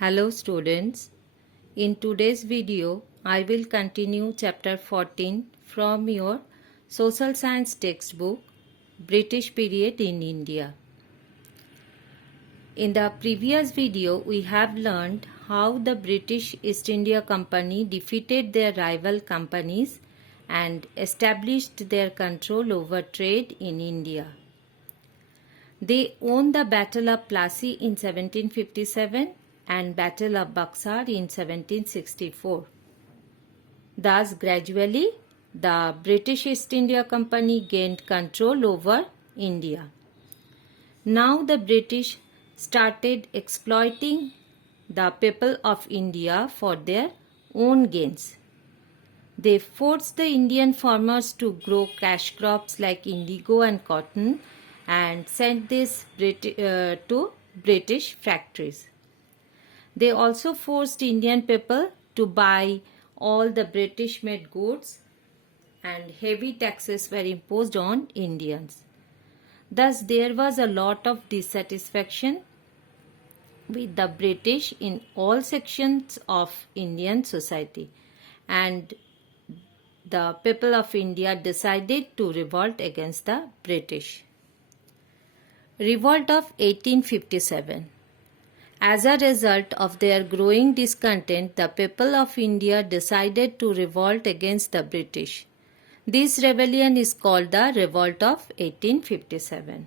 Hello students, in today's video I will continue chapter 14 from your social science textbook British period in India. In the previous video we have learned how the British East India Company defeated their rival companies and established their control over trade in India. They won the Battle of Plassey in 1757 and Battle of Buxar in 1764. Thus, gradually, the British East India Company gained control over India. Now, the British started exploiting the people of India for their own gains. They forced the Indian farmers to grow cash crops like indigo and cotton and sent this to British factories. They also forced Indian people to buy all the British made goods and heavy taxes were imposed on Indians. Thus, there was a lot of dissatisfaction with the British in all sections of Indian society, and the people of India decided to revolt against the British. Revolt of 1857. As a result of their growing discontent, the people of India decided to revolt against the British. This rebellion is called the Revolt of 1857.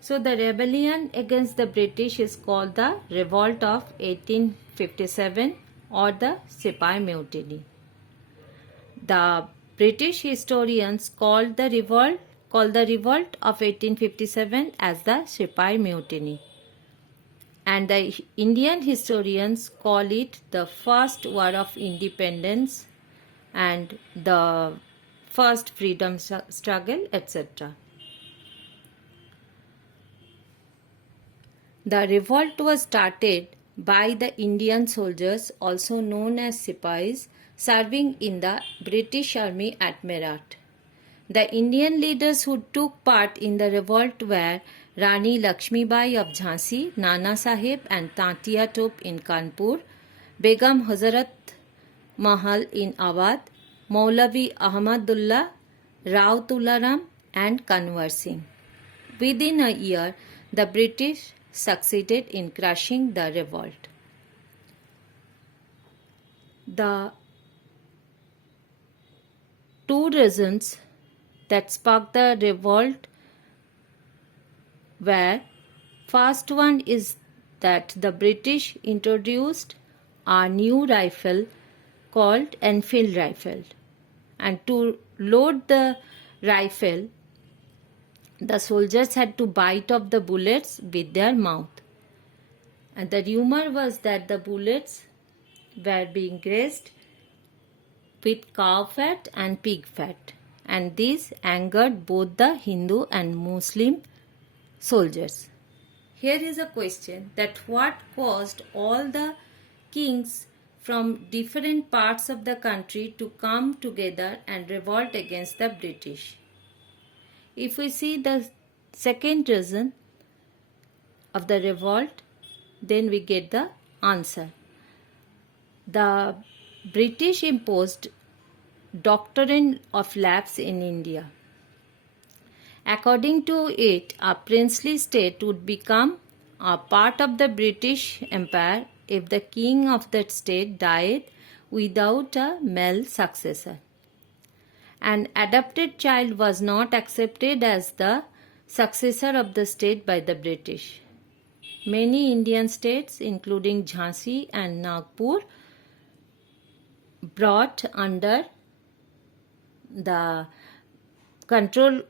So, the rebellion against the British is called the Revolt of 1857 or the Sepoy Mutiny. The British historians called the revolt of 1857 as the Sepoy Mutiny, and the Indian historians call it the first war of independence and the first freedom struggle, etc. The revolt was started by the Indian soldiers, also known as Sepoys, serving in the British Army at Meerut. The Indian leaders who took part in the revolt were Rani Lakshmibai of Jhansi, Nana Sahib and Tantia Top in Kanpur, Begum Hazrat Mahal in Awadh, Maulavi Ahmadullah, Rao Tularam and Kanwar Singh. Within a year, the British succeeded in crushing the revolt. The two reasons that sparked the revolt were, first one is that the British introduced a new rifle called Enfield rifle, and to load the rifle the soldiers had to bite off the bullets with their mouth, and the rumor was that the bullets were being graced with cow fat and pig fat, and this angered both the Hindu and Muslim soldiers. Here is a question that what caused all the kings from different parts of the country to come together and revolt against the British? If we see the second reason of the revolt, then we get the answer. The British imposed doctrine of lapse in India. According to it, a princely state would become a part of the British Empire if the king of that state died without a male successor. An adopted child was not accepted as the successor of the state by the British. Many Indian states, including Jhansi and Nagpur, brought under the control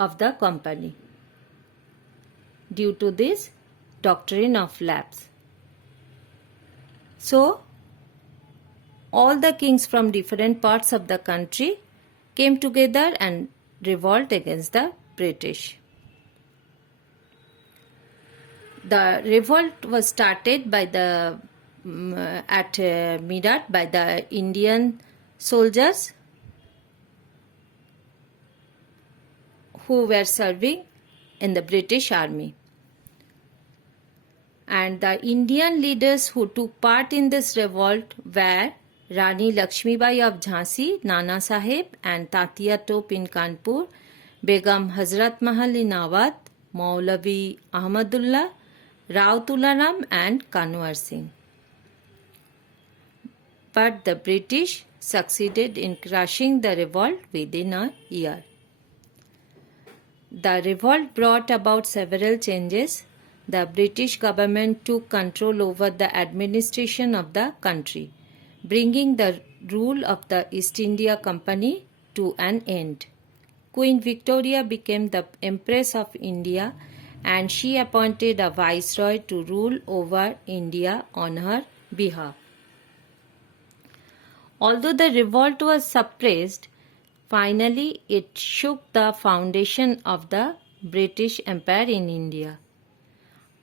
of the company due to this doctrine of lapse. So, all the kings from different parts of the country came together and revolt against the British. The revolt was started by at Meerut by the Indian soldiers who were serving in the British Army. And the Indian leaders who took part in this revolt were Rani Lakshmibai of Jhansi, Nana Sahib and Tatia Top in Kanpur, Begum Hazrat Mahal in Awadh, Maulavi Ahmadullah, Rao Tularam and Kanwar Singh. But the British succeeded in crushing the revolt within a year. The revolt brought about several changes. The British government took control over the administration of the country, bringing the rule of the East India Company to an end. Queen Victoria became the Empress of India and she appointed a viceroy to rule over India on her behalf. Although the revolt was suppressed, finally it shook the foundation of the British Empire in India.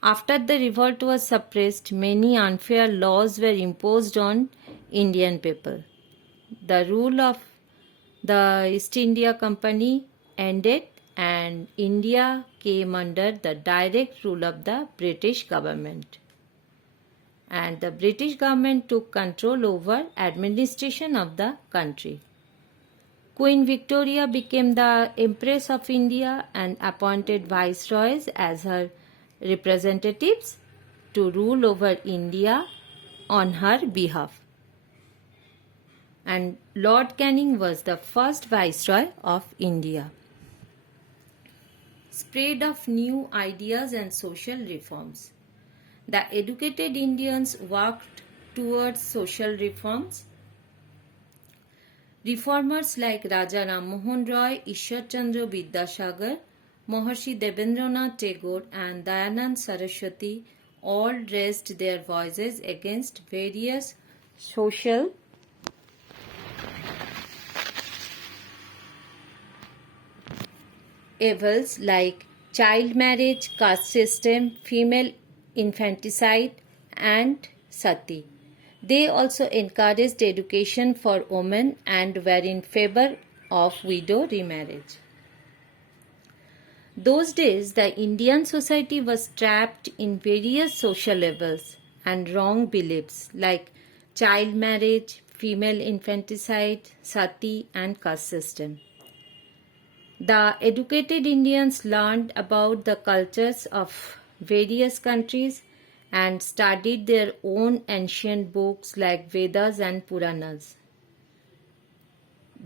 After the revolt was suppressed, many unfair laws were imposed on Indian people. The rule of the East India Company ended and India came under the direct rule of the British government. And the British government took control over administration of the country. Queen Victoria became the Empress of India and appointed viceroys as her representatives to rule over India on her behalf. And Lord Canning was the first viceroy of India. Spread of new ideas and social reforms. The educated Indians worked towards social reforms. Reformers like Raja Ram Mohan Roy, Ishwar Chandra Vidyasagar, Maharshi Devendranath Tagore and Dayanand Saraswati all raised their voices against various social evils like child marriage, caste system, female infanticide and sati. They also encouraged education for women and were in favor of widow remarriage. Those days, the Indian society was trapped in various social levels and wrong beliefs like child marriage, female infanticide, sati and caste system. The educated Indians learned about the cultures of various countries and studied their own ancient books like Vedas and Puranas.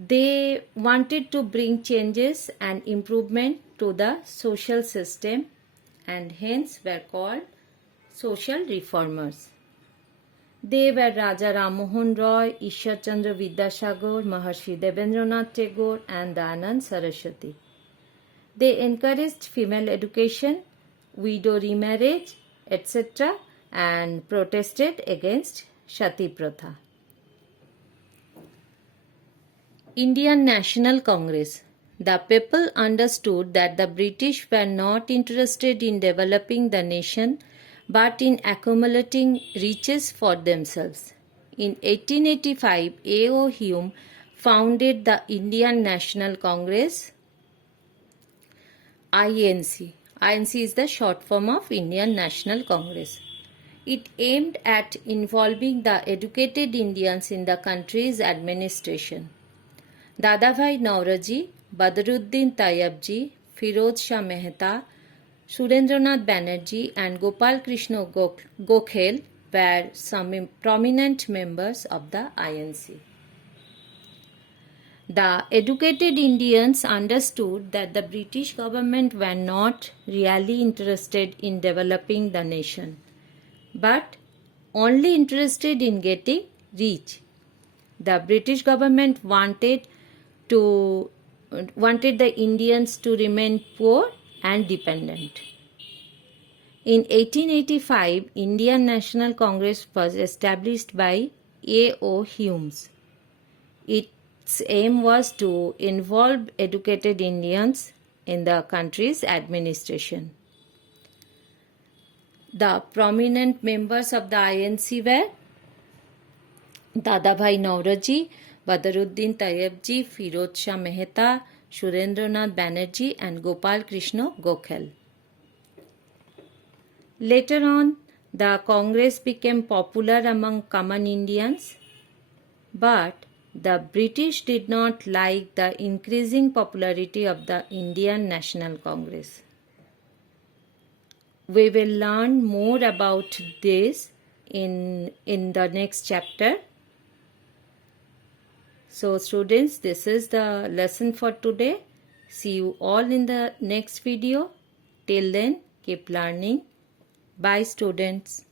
They wanted to bring changes and improvement to the social system and hence were called social reformers. They were Raja Ram Mohan Roy, Ishwar Chandra Vidyasagar, Maharshi Devendranath Tagore and Dayanand Saraswati. They encouraged female education, widow remarriage, etc. and protested against Sati Pratha. Indian National Congress. The people understood that the British were not interested in developing the nation but in accumulating riches for themselves. In 1885, A.O. Hume founded the Indian National Congress, INC. INC is the short form of Indian National Congress. It aimed at involving the educated Indians in the country's administration. Dadabhai Naoroji, Badruddin Tayyabji, Firoz Shah Mehta, Surendranath Banerjee and Gopal Krishna Gokhale were some prominent members of the INC. The educated Indians understood that the British government were not really interested in developing the nation, but only interested in getting rich. The British government wanted the Indians to remain poor and dependent. In 1885, Indian National Congress was established by A.O. Hume. Its aim was to involve educated Indians in the country's administration. The prominent members of the INC were Dadabhai Naoroji, Badruddin Tayyabji, Firoz Shah Mehta, Surendranath Banerjee and Gopal Krishna Gokhale. Later on, The Congress became popular among common Indians, but the British did not like the increasing popularity of the Indian National Congress. We will learn more about this in the next chapter. So students, this is the lesson for today. See you all in the next video. Till then, keep learning. Bye students.